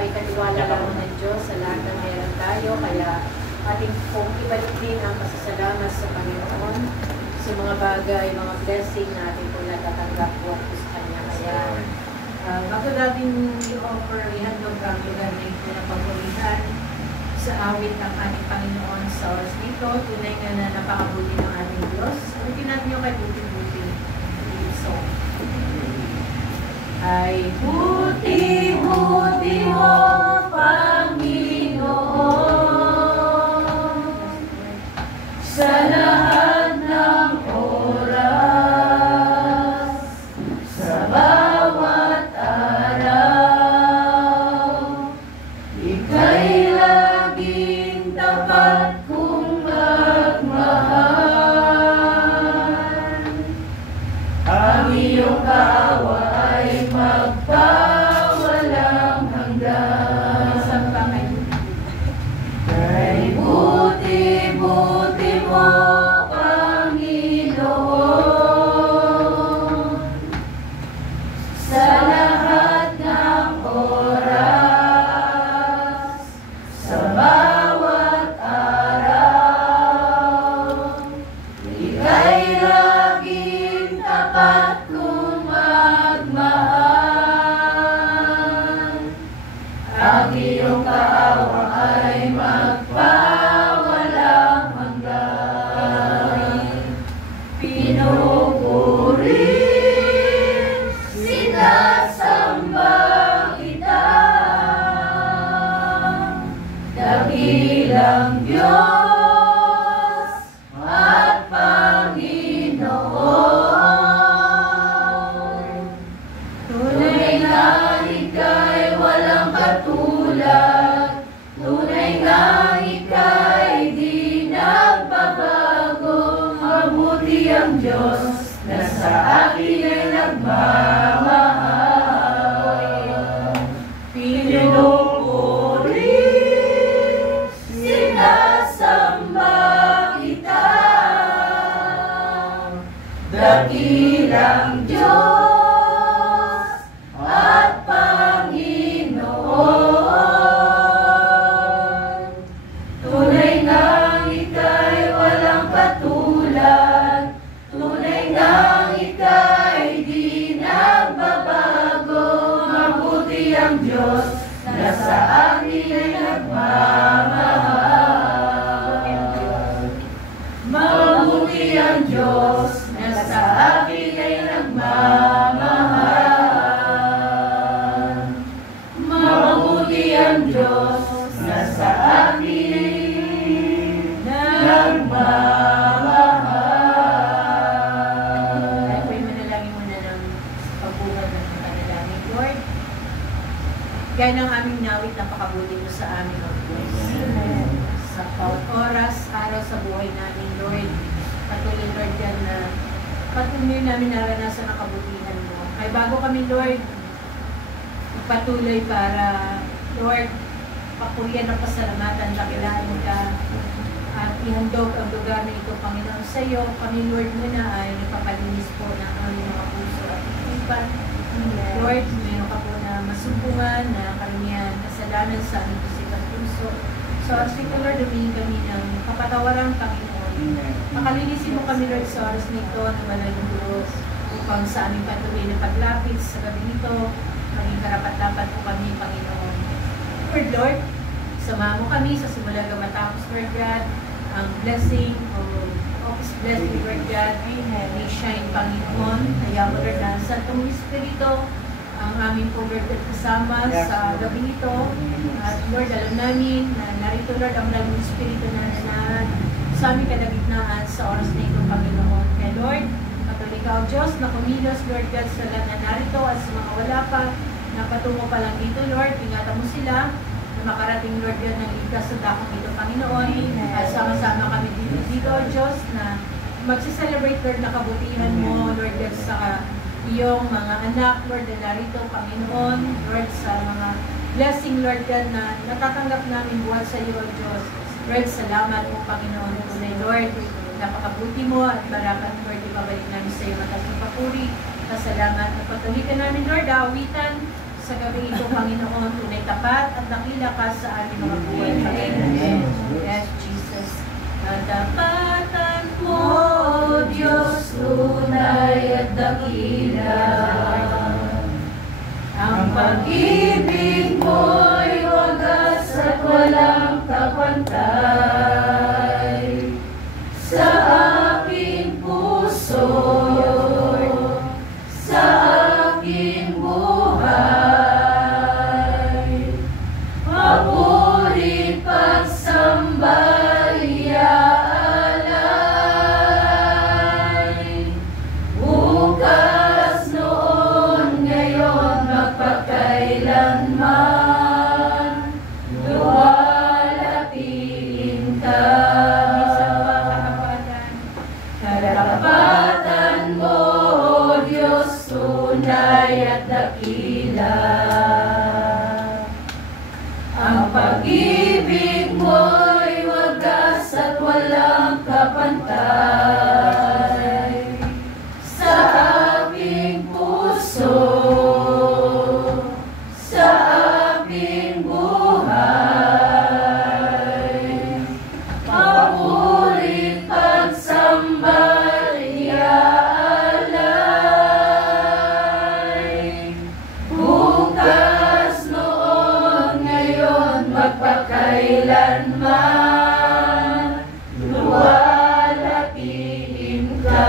ay katiwala lamang ng Diyos sa lahat ng meron tayo, kaya ating pong ibalik din ang pasasalamat sa Panginoon sa mga bagay, mga blessing na ating po natatanggap po sa Kanya. Kaya bago natin i-offer, ihandog ang lugar na ito na pagpulihan sa awit ng ating Panginoon sa oras nito. Tunay nga na napakabuti ng ating Diyos. Ulitin natin yung kay buti-buti. So, ay buti-buti mo, Panginoon, sa lahat ng oras, sa bawat araw, ika'y laging tapat kong magmahal. Ang iyong kawa ay magpawalang hanggan. Kay buti-buti mo, Panginoon, sa lahat ng oras, sa bawat araw, ika'y laging tapat kong magmahal. Ang iyong kaawa ay magpawalang hanggan. Pinupuri, sinasamba kita, dakilang Diyos at Panginoon. Tunay na ika'y walang katulad, tunay na ika'y di nagbabago. Mabuti ang Diyos na sa akin ay nagmamahal. Pinupuri, sinasamba kita, dakilang Diyos at Panginoon. Tunay nga ika'y walang katulad, tunay nga ika'y di nagbabago. Mabuti ang Diyos na sa akin ay nagmamahal. Mabuti ang Diyos na sa akin ay nagmamahal. Mabuti ang Diyos na sa akin ay nagmamahal. Ay, pwede manalangin muna ng pagbuhat ng panalangin. Lord, gaya ng aming nawit, napakabuti mo sa amin, O Diyos. Sa bawat oras, araw sa buhay namin, Lord, patuloy, Lord, yan na patuloy namin naranasan ang kabutihan mo. Kaya bago kami, Lord, patuloy para, Lord, papurihan ang pasalamatan, dakilaan ka, at ihandog ang lugar na ito, Panginoon, sa iyo. Kami, Lord, muna ay nagpapalinis po ng aming mga puso at isipan. Lord, meron ka po na masumpungan na karamihan kasalanan sa aming isipan at puso. So, as we Lord, dumingin kami ng kapatawaran, Panginoon. Makalinisin mo kami, Lord, sa oras nito ng malayong Diyos upang sa aming patuloy na paglapit sa gabi nito, maging karapat-dapat po kami, Panginoon. Lord, samahan mo kami sa simula hanggang matapos, Lord God, ang blessing o office blessing, Lord God, may shine, Panginoon. Kaya mo, Lord, na sa itong Espiritu, ang aming po, Lord, kasama sa gabi nito. At Lord, alam namin na narito, Lord, ang maraming Espiritu na sa aming kalagitnaan sa oras na ito, Panginoon. Kaya Lord, patuloy ka, Diyos, na kumilos, Lord God, sa lahat na narito at sa mga wala pa, na patungo pa lang dito, Lord, ingatan mo sila, na makarating, Lord God, ng ligtas sa dakong ito, Panginoon. At sama-sama kami dito, Diyos, na magsiselebrate, Lord, na kabutihan mo, Lord God, sa iyong mga anak, Lord, na narito, Panginoon, Lord, sa mga blessing, Lord God, na natatanggap namin buhat sa iyo, Diyos. Lord, salamat mo, Panginoon. Tunay, Lord, napakabuti mo at barakat, Lord, ibabalik namin sa iyo matas ng papuri. Pasalamat at patuloy ka namin, Lord, awitan sa gabi ito, Panginoon, tunay tapat at nakila ka sa aming mga buhay. Panginoon. Yes, Jesus. Katapatan mo, O Diyos, tunay at dakila. Ang pag-ibig mo'y wagas at walang kapantay. Sa aking puso, sa aking buhay, papuri pagsamba iaalay. Bukas, noon, ngayon, magpakailanman, luwalhatiin ka. Katapatan mo, O Diyos, tunay at dakila. Ang pag-ibig mo'y wagas at walang kapantay. Sa aking puso, sa aking buhay, papurit pagsamba iaalay. Bukas, noon, ngayon, magpakailanman, luwalhatiin ka.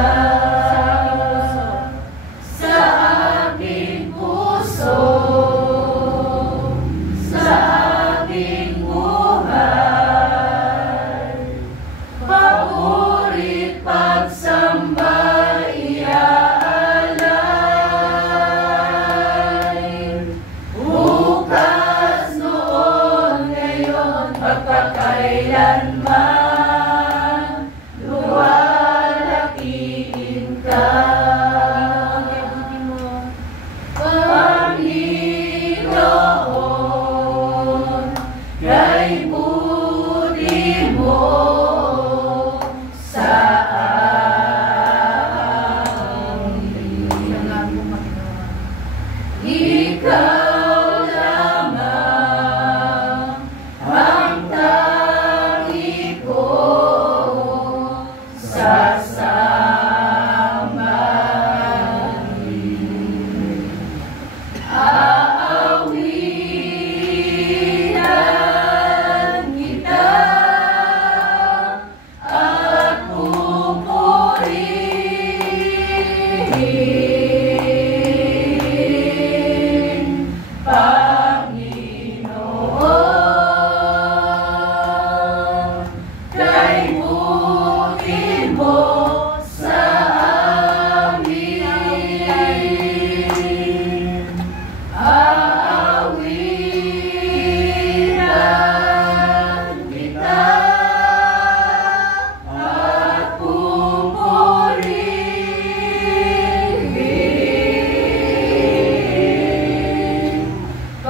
Sa aking puso, sa aking buhay, papurit pagsamba iaalay. Bukas, noon, ngayon, magpakailanman, luwalhatiin ka. Panginoon, kay buti mo sa amin. Ikaw lamang ang tangi ko sasambahin. Aawitan kita at pupurihin, Panginoon, kay buti mo sa amin. Aawitan kita at pupurihin,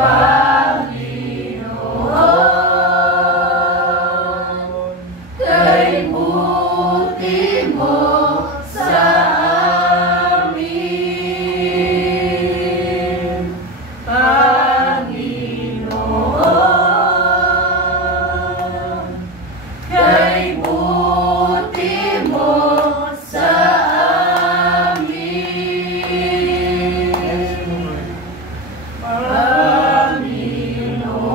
Panginoon, kay buti mo sa amin. Panginoon, kay buti mo sa amin. Panginoon,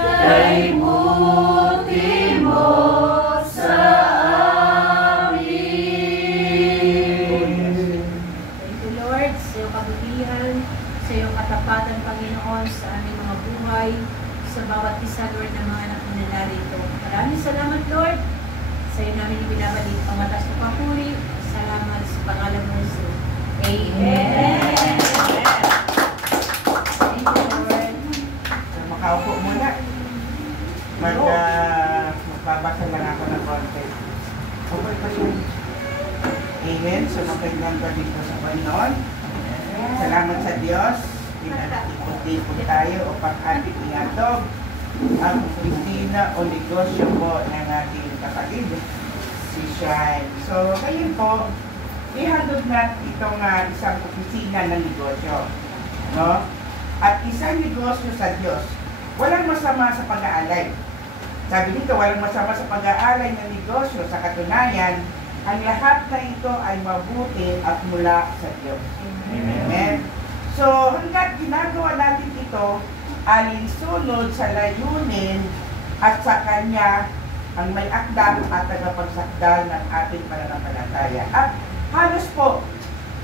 kay buti mo sa amin. Thank you, Lord, sa iyong kabutihan, sa iyong katapatan, Panginoon, sa aming mga buhay, sa bawat isa, Lord, ng mga anak na narito. Maraming salamat, Lord. Sa iyo namin ibinabalik ang matas na papuri. Salamat sa pangalan mo, Jesus. Amen. Thank you, Lord. Makaupo muna. Magbabasa lang ako ng konti. Okay pa siya. Amen. So, magandang gabi po sa Panginoon. Salamat sa Diyos. Pinag-ipot-ipot tayo upang ating iatog ang opisina o negosyo po ng ating kapatid, si Shine. So, ngayon po, ihandog natin itong isang opisina ng negosyo. No? At isang negosyo sa Diyos. Walang masama sa pag-aalay. Sabi dito, walang masama sa pag-aalay ng negosyo. Sa katunayan, ang lahat na ito ay mabuti at mula sa Diyos. Amen. So, hanggat ginagawa natin ito, alinsunod sa layunin at sa Kanya ang may akda at tagapagsakdal ng ating pananampalataya. At halos po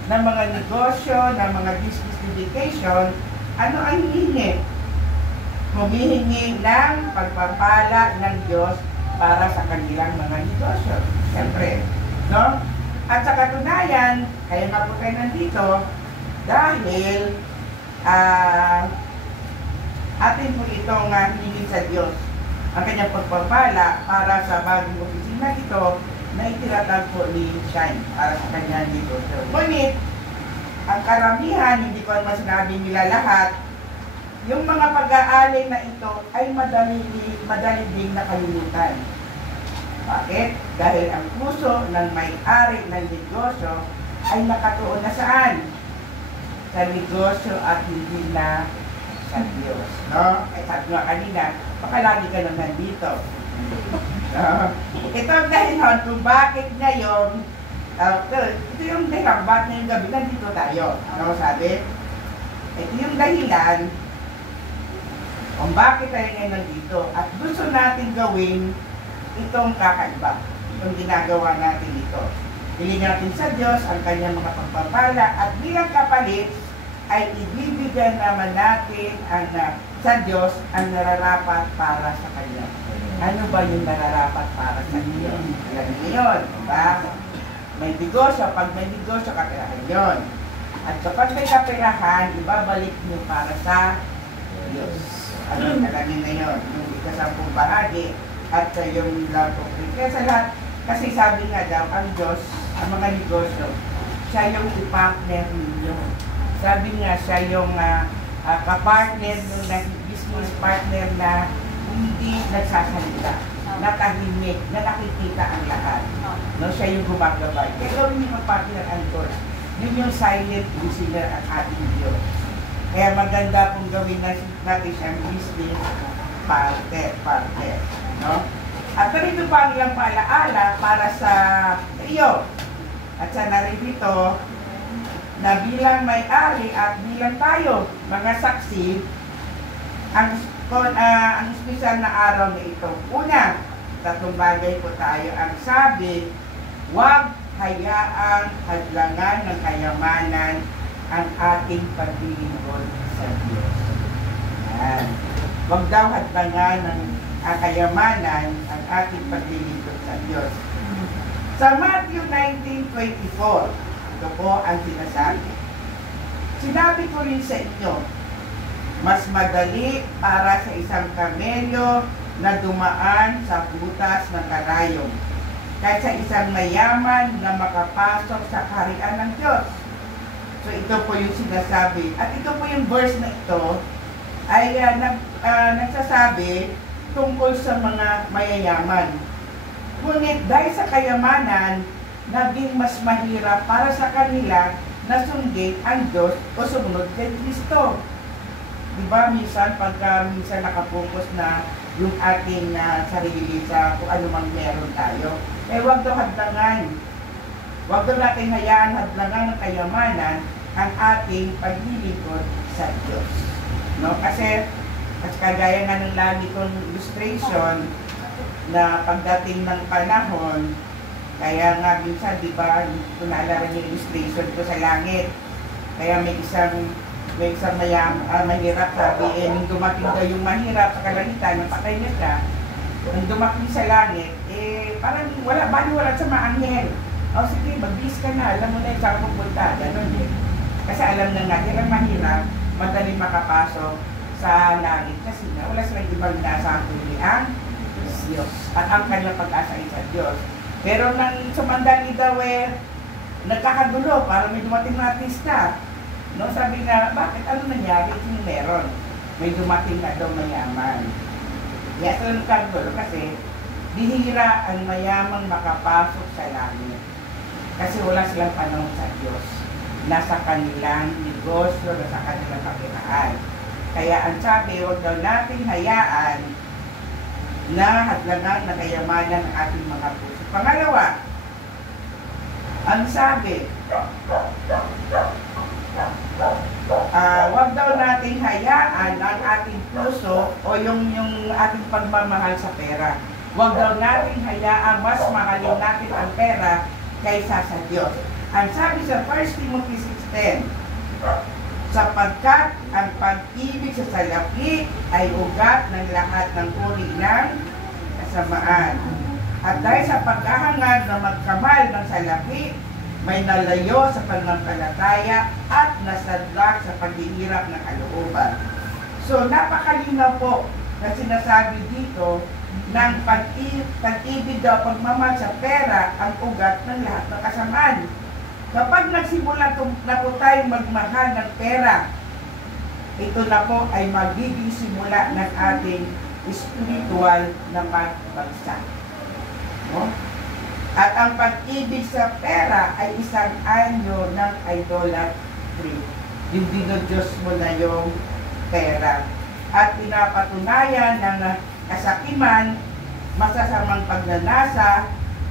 ng mga negosyo, ng mga business dedication, ano ang hinihingi? Humihingi ng pagpapala ng Diyos para sa kanilang mga negosyo. Siyempre, no? At sa katunayan, kaya nga po tayo nandito, dahil atin po itong hingin sa Diyos ang kanyang pagpapala para sa bagong opisina ito na itiratag po ni Shine para sa kanyang negosyo. Ngunit, ang karamihan, hindi ko naman sinabi nila lahat, yung mga pag-aalay na ito ay madali ding nakalimutan. Bakit? Dahil ang puso ng may-ari ng negosyo ay nakatuon na saan? Sa negosyo at hindi na sa Diyos. No? Ay sabi nga kanina, baka lagi ka nang nandito. Ito ang dahilan kung bakit ngayon, ito yung dahilan, bakit ngayong gabi nandito tayo. No? Sabi, ito yung dahilan kung bakit tayo ngayon nandito. At gusto natin gawin itong kakaiba, itong ginagawa natin ito. Hiling natin sa Diyos ang kanyang mga pagpapala at bilang kapalit ay ibibigyan naman natin ang, sa Diyos ang nararapat para sa Kanya. Ano ba yung nararapat para sa Diyos? Alam niyo yun, diba? May negosyo, pag may negosyo, kapirahan yun. At kapag may kapirahan, ibabalik niyo para sa Diyos. Ano, alam niyo na yun, yung ikasampung bahagi at yung love of faith. Kaya sa lahat, kasi sabi nga daw, ang Diyos, ang mga negosyo, siya yung i-partner ninyo. Sabi nga siya yung kapartner na business partner na hindi nagsasalita, natahimik, na nakikita ang lahat. No, siya yung gumagabay. Kaya gawin niyo mag-partner ang Diyos. Yun yung silent listener ang ating Diyos. Kaya maganda kung gawin natin siyang business partner. No? At narito pa ang ilang paalaala para sa iyo. At sa narito, na bilang may-ari at bilang tayo, mga saksi, ang espesyal na araw na ito. Una, tatlong bagay po tayo. Ang sabi, huwag hayaang hadlangan ng kayamanan ang ating paglilingkod sa Diyos. Yan. Huwag daw hadlangan ng kayamanan ang ating paglilingkod sa Diyos. Sa Matthew 19:24, ito po ang sinasabi. Sinabi ko rin sa inyo, mas madali para sa isang kamelyo na dumaan sa butas ng karayom kaysa isang mayaman na makapasok sa kaharian ng Diyos. So ito po yung sinasabi. At ito po yung verse na ito ay nagsasabi tungkol sa mga mayayaman. Ngunit dahil sa kayamanan, naging mas mahirap para sa kanila na sundin ang Diyos o sumunod kay Kristo. Diba, minsan nakapokus na yung ating sarili sa kung ano mang meron tayo, huwag daw hadlangan. Huwag daw natin hayaan hadlangan ng kayamanan ang ating paglilingkod sa Diyos. No? Kasi, at kagaya nga ng lagi kong illustration, na pagdating ng panahon, kaya nga minsan, di ba, kung naalala yung illustration ko sa langit, kaya may isang mahirap, sabi, nung dumating daw yung mahirap sa kalangitan, napatay na siya, nung dumating sa langit, parang wala sa maanghel. O sige, mag-bis ka na, alam mo na yung saan pupunta, gano'n eh. Kasi alam na natin, ang mahirap, madali makapasok sa langit, kasi na wala silang ibang nasa kundi ang Diyos, at ang kanyang pag-asa ay sa Diyos. Pero nang sumandali daw nagkakagulo, parang may dumating na artista. No, sabi nga, bakit ano nangyari? Yung meron. May dumating na daw mayaman. Kaya ito nagkakagulo kasi bihira ang mayamang makapasok sa langit. Kasi wala silang panahon sa Diyos. Nasa kanilang negosyo, nasa kanilang kapiraan. Kaya ang sabi, huwag daw natin hayaan na hadlangan na kayamanan ng ating mga puso. Pangalawa, ang sabi, huwag daw natin hayaan ang ating puso o yung ating pagmamahal sa pera. Huwag daw natin hayaan mas mahalin natin ang pera kaysa sa Diyos. Ang sabi sa 1 Timothy 6:10, sapagkat ang pag-ibig sa salapi ay ugat ng lahat ng uri ng kasamaan. At dahil sa paghahangad na magkamal ng salapi, may nalayo sa pananampalataya at nasadlak sa paghihirap ng kalooban. So, napakalinaw po na sinasabi dito ng pag-ibig daw, pagmamahal sa pera, ang ugat ng lahat ng kasamaan. Kapag nagsimula na po tayong magmahal ng pera, ito na po ay magiging simula ng ating spiritual na pagbagsak. No? At ang pag-ibig sa pera ay isang anyo ng idolatry. Yung dinodiyos mo na yung pera. At pinapatunayan ng kasakiman, masasamang pagnanasa,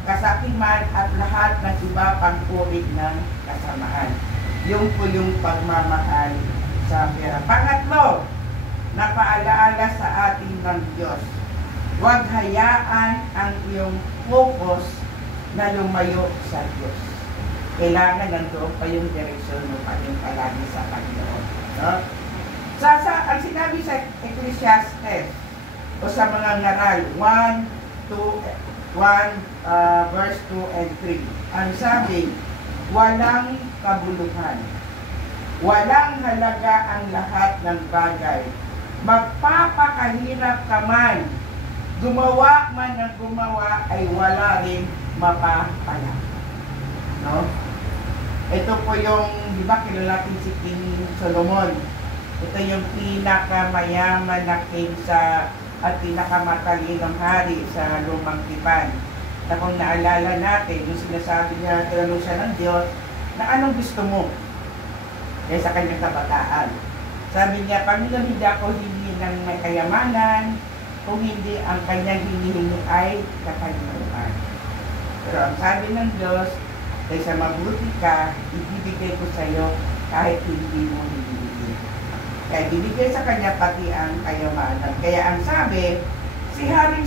kasakiman at lahat ng iba pang uri ng kasamaan. Yung po yung pagmamahal sa pera. Pangatlo, napaalaala sa atin ng Diyos. Huwag hayaan ang iyong focus na lumayo sa Diyos. Kailangan nandoon pa yung direksyon mo pa yung palagi sa Panginoon. No? Ang sinabi sa Ecclesiastes o sa mga ngaral 1 verse 2 and 3, ang sabi, walang kabuluhan, walang halaga ang lahat ng bagay, magpapakahirap ka man, gumawa man ng gumawa ay wala rin mapapala. No? Ito po yung, di ba, kilala natin si King Solomon. Ito yung pinakamayaman na king at pinakamatalinong hari sa Lumang Tipan. Na kung naalala natin, yung sinasabi niya, tinanong siya ng Diyos, na anong gusto mo? Kaya sa kanyang kabataan. Sabi niya, Panginoon, hindi ako hihingi ng may kayamanan, kung hindi ang kanyang hinihingi ay kapangyarihan. Pero ang sabi ng Diyos, kaysa mabuti ka, ibibigay ko sa iyo kahit hindi mo ibibigay. Kaya ibibigay sa kanya pati ang kayamanan. Kaya ang sabi, si Haring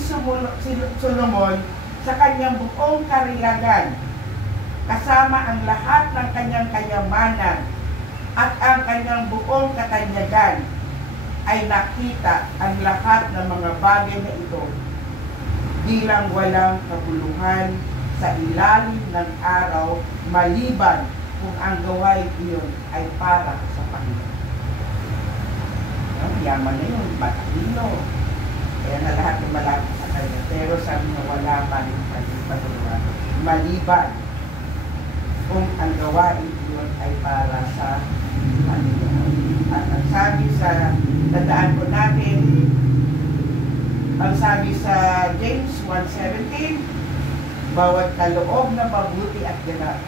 Solomon sa kanyang buong karilagan, kasama ang lahat ng kanyang kayamanan at ang kanyang buong katanyagan, ay nakita ang lahat ng mga bagay na ito bilang walang kabuluhan sa ilalim ng araw, maliban kung ang gawain iyon ay para sa Panginoon. Yaman na yun, matalino. Kaya na lahat ng malapit sa kanya. Pero sabi na wala pa rin kabuluhan. Maliban kung ang gawain iyon ay para sa Panginoon. At ang sabi sa tandaan po natin, ang sabi sa James 1:17, bawat kaloob na mabuti at ganap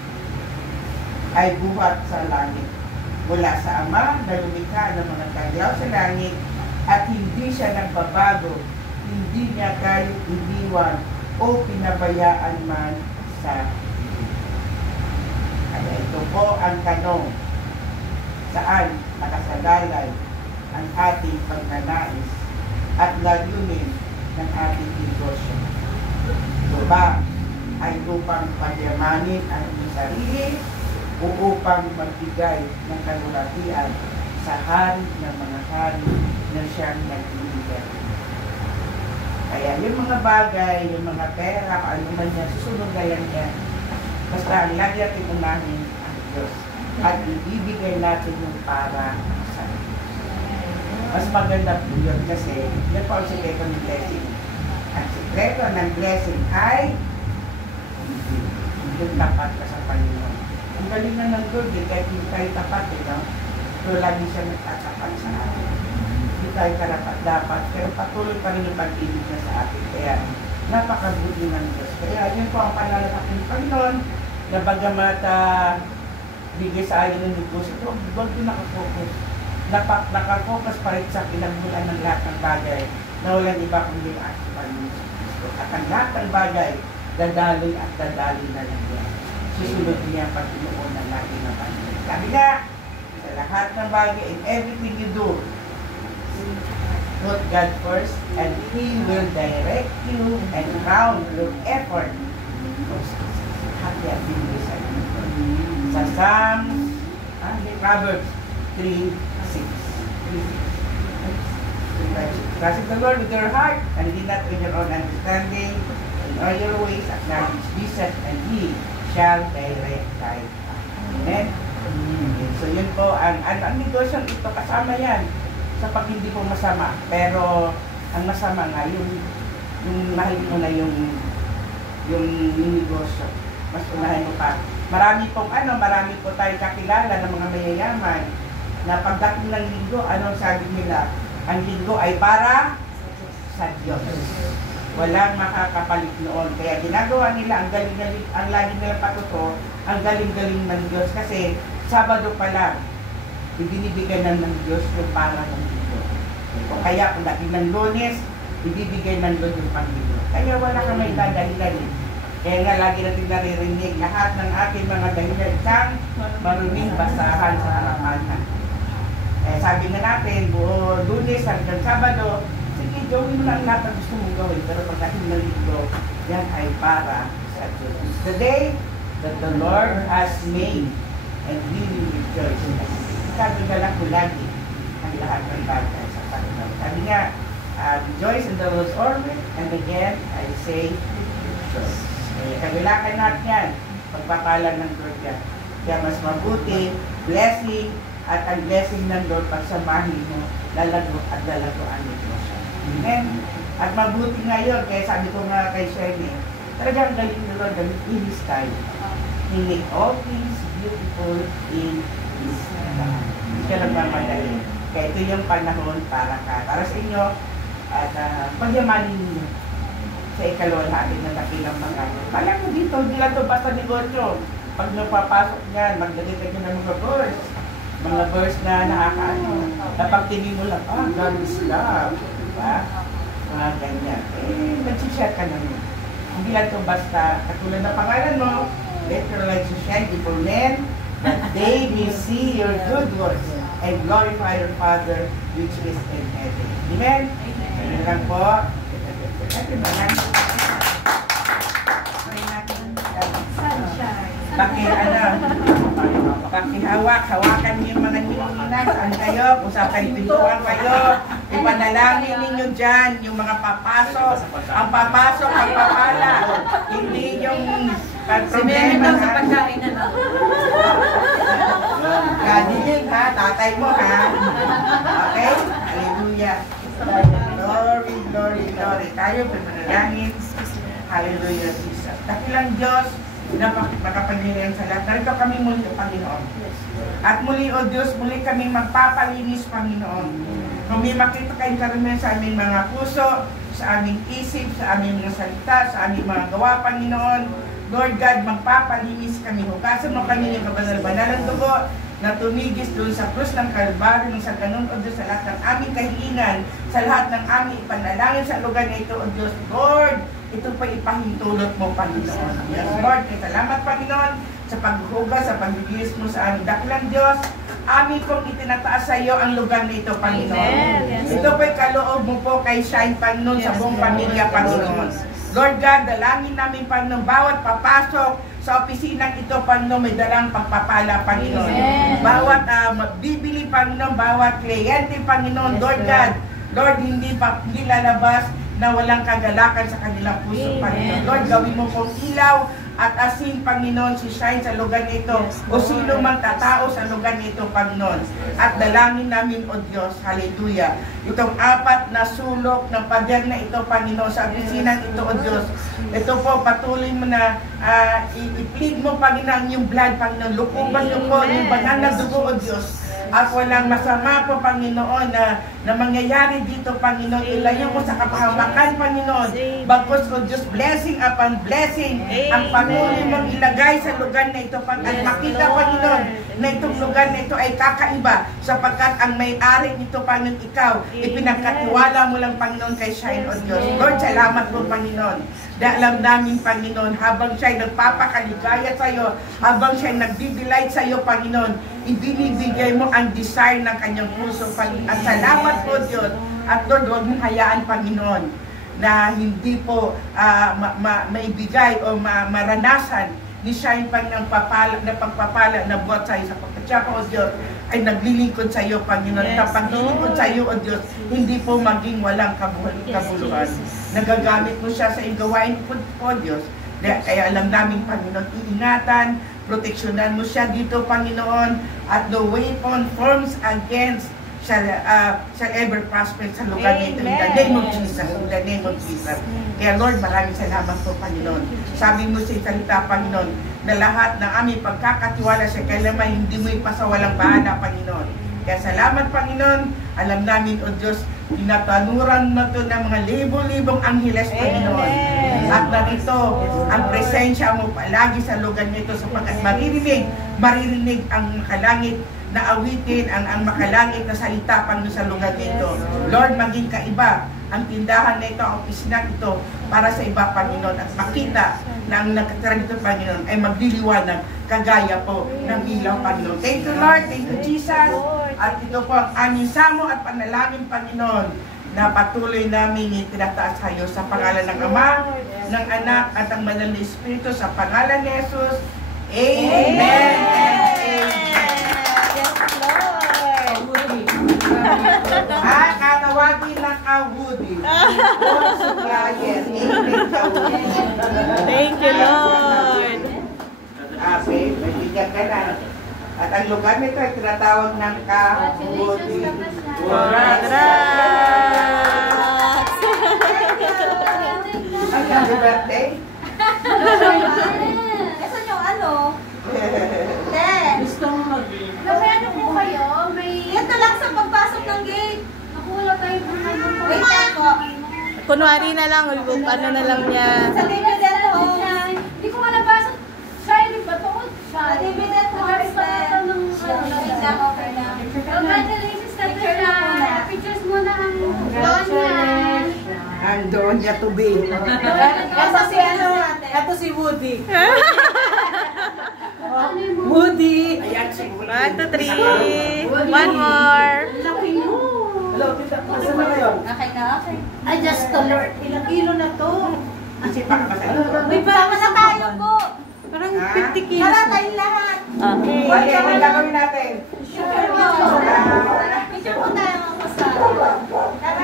ay buhat sa langit mula sa Ama na lumikha ng mga kagalaw sa langit at hindi siya nagbabago, hindi niya kayo iniwan o pinabayaan man sa iyo. Kaya ito po ang tanong, saan nakasalalay ang ating pagnanais at layunin ng ating negosyo? Ito ba ay upang pagyamanin ang iyong sarili o upang magbigay ng kalulatian sa hari ng mga hari na siyang nagbibigay? Kaya yung mga bagay, yung mga pera, ano man niya, susunod na yan niya. Basta ang lagi natin unahin ang Diyos at ibibigay natin yung para sa Diyos. Mas maganda po yun kasi yun po ang sikreto ng blessing. Ang sikreto ng blessing ay yung tapat ka sa Panginoon. Ang galing na ng Lord, kahit hindi tayo tapat, no? Pero lagi siya nagtatapat sa atin. Hindi tayo karapat-dapat, pero patuloy pa rin yung pag-ibig niya sa atin. Kaya napakabuti ng Diyos. Kaya yun po ang panlalaki ng Panginoon, na bagamat bigay sa akin ng negosyo, huwag ko nakafocus. Nakafocus pa rin sa pinagmulan ng lahat ng bagay na walang iba kundi ang ating Panginoon sa Kristo. At ang lahat ng bagay, dadaloy at dadaloy na lang yan. Susunod niya ang Panginoon ng ating Panginoon. Sabi nga, sa lahat ng bagay, in everything you do, put God first, and He will direct you and crown your effort. Happy at binigay sa inyo. Sa Psalms, Proverbs 3:6. Trust in the Lord with your heart, and lean not in your own understanding. In all your ways, acknowledge Jesus, and He shall direct thy path. Amen? So yun po, ang negosyo ito, kasama yan sa pag hindi po masama. Pero ang masama nga, yung mahal mo na yung negosyo. Mas unahin mo pa. Marami po tayo kakilala ng mga mayayaman na pagdating ng linggo, anong sabi nila? Ang linggo ay para sa Diyos. Walang makakapalit noon. Kaya ginagawa nila, ang lagi nilang patuto, ang galing-galing ng Diyos. Kasi Sabado pa lang, ibinibigay ng Diyos yung para ng linggo. O kaya kung dating ng Lunes, ibibigay ng Lord yung Panginoon. Kaya wala kang may dadahilan. Kaya nga lagi natin naririnig lahat ng ating mga dahilan isang maruming basahan sa harapan. Sabi nga natin, buo Lunes hanggang Sabado, sige, gawin mo lang lahat ang gusto mong gawin. Pero pagdating ng linggo, yan ay para sa Diyos. The day that the Lord has made, and we will rejoice. Kagagalang ko lagi ang lahat ng bagay sa Panginoon. Sabi nga, rejoice in the Lord always, and again, I say, rejoice. Kagalakan natin yan, pagpapalan ng Lord yan. Kaya mas mabuti, blessing, at ang blessing ng Lord pagsamahin mo, lalago at lalagoan mo siya. Amen? At mabuti ngayon, kaya sabi ko nga kay Shirley, talagang galing ng Lord, in His time. He make all things beautiful in His time. Hindi ka lang mamadali. Kaya ito yung panahon para sa inyo, at pagyamanin niyo sa ikalawalhati na dakilang mga. Alam mo dito, hindi lang ito basta negosyo. Pag napapasok niyan, maglagay ka ng mga verse. Mga verse na nakakaano. Kapag tingin mo lang, God is love. Diba? Mga ganyan. Mag-share ka naman. Hindi lang ito basta, katulad na pangalan mo, let your light shine before men, that they may see your good works and glorify your Father which is in heaven. Amen? Amen lang po. Hawakan niyo yung mga ninginan, saan kayo, kung saan kayo pintuan kayo, ipanalangin ninyo dyan, yung mga papasok, ang papasok, ang papala, hindi yung problema sa pagkain na lang. Kadilig ha, tatay mo ha. Okay? Hallelujah. Glory, glory, glory. Tayo, pinanalangin. Hallelujah, Jesus. Dakilang Diyos, na makapangyarihan sa lahat. Narito kami muli, Panginoon. At muli, O Diyos, muli kami magpapalinis, Panginoon. Kung may makita kayong karamihan sa aming mga puso, sa aming isip, sa aming mga salita, sa aming mga gawa, Panginoon, Lord God, magpapalinis kami. Hukasan mo kami ng kabanal-banalang dugo na tumigis doon sa krus ng Kalbaryo, sa ganun, O Diyos, sa lahat ng aming kahilingan, sa lahat ng aming ipanalangin sa lugar na ito, O Diyos, Lord, ito pa ipahintulot mo, Panginoon. Yes, Lord, kaya salamat, Panginoon, sa paghugas, sa pagbibigis mo sa aming dakilang Diyos. Amin pong itinataas sa iyo ang lugar nito, Panginoon. Yes. Ito po'y kaloob mo po kay Shine, Panginoon, sa buong pamilya, Panginoon. Lord God, dalangin namin, Panginoon, bawat papasok sa opisinang ito, Panginoon, may dalang pagpapala, Panginoon. Amen. Bawat bibili, Panginoon, bawat kliyente, Panginoon, yes, Lord God, Lord, hindi lalabas na walang kagalakan sa kanilang puso, Panginoon. Lord, gawin mo pong ilaw at asin, Panginoon, si Shine sa lugar nito, yes, o sino mang tatao sa lugar nito, Panginoon. At dalangin namin, O Diyos, hallelujah, itong apat na sulok ng pader na ito, Panginoon, sa opisinang ito, O Diyos. Ito po, patuloy mo na i-plead mo, Panginoon, yung blood, Panginoon. Lukuban niyo po yung banal na dugo, O Diyos. At walang masama po, Panginoon, na mangyayari dito, Panginoon. Ilayo mo sa kapahamakan, Panginoon. Bagos, O Diyos, blessing upon blessing ang patuloy mong ilagay sa lugar na ito, at makita, Panginoon, na itong lugar na ito ay kakaiba sapagkat ang may-ari nito, Panginoon, ikaw, ipinagkatiwala mo lang, Panginoon, kay Shine, O Diyos. Lord, salamat po, Panginoon. Dahil alam namin, Panginoon, habang siya'y nagpapakaligaya sa iyo, habang siya'y nagdi-delight sa iyo, Panginoon, ibinibigay mo ang desire ng kanyang puso, Panginoon. At salamat po, Diyos. At Lord, huwag mong hayaan, Panginoon, na hindi po maibigay o maranasan ni Shine ng pagpapala na buhat sa iyo. Sapagkat siya po, O Diyos, ay naglilingkod sa iyo, Panginoon. At ang paglilingkod sa iyo, O Diyos, hindi po maging walang kabuluhan. Nagagamit mo siya sa iyong gawain po, O Diyos. Kaya alam namin, Panginoon, iingatan, proteksyonan mo siya dito, Panginoon, at no weapon forms against shall ever prosper sa lugar nito. In the name of Jesus. In the name of Jesus. Kaya Lord, maraming salamat po, Panginoon. Sabi mo sa salita, Panginoon, na lahat ng aming pagkakatiwala sa kailanman, hindi mo ipasawalang bahala, Panginoon. Kaya salamat, Panginoon. Alam namin, O Diyos, tinatanuran mo ito ng mga libo-libong angheles, Panginoon. At narito, ang presensya mo palagi sa lugar nito sapagkat maririnig ang makalangit na awitin, ang makalangit na salita, Panginoon, sa lugar nito. Lord, maging kaiba ang tindahan na ito, ang opisina ito, para sa iba, Panginoon, at makita na ang nakatira dito, Panginoon, ay magliliwanag kagaya po ng ilaw, Panginoon. Thank you, Lord. Thank you, Jesus. At ito po ang aming samo at panalangin, Panginoon, na patuloy namin itinataas sa iyo sa pangalan ng Ama, ng Anak, at ang Banal na Espiritu, sa pangalan ni Jesus. Amen and amen. At katawagin ng Woody. Thank you, Lord. Okay, magbigyan ka na. At ang lugar nito ay tinatawag ng Woody. Congrats! Ang happy birthday? Kasi yung ano? Gusto mo mag- May ano po kayo? May... Ito lang sa pagpasok ng gate. Naku, wala tayo po. Wait lang po. Kunwari na lang, ano na lang niya. Sa dividend home. Hindi ko nga nabasa. Shiny ba ito? Sa dividend home. Wait lang, okay lang. Congratulations na ito siya. Pictures mo na ang doon yan. Ang doon niya to be. Ito si ano? Ito si Woody. Woody! Ayan si Woody. 1, 2, 3. One more. Laki mo! Hello, nasa na kayo? Okay na, okay. Ay, just the Lord. Ilang kilo na to? Kasi pakapasal ko. May Sama na tayo po. Parang Ah. 50 kilos. Tara tayong lahat. Okay. Okay, ano gagawin natin? Picture po. Picture po tayo mga kasal. Tara.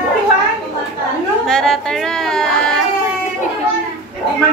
Tara, tara. Hindi man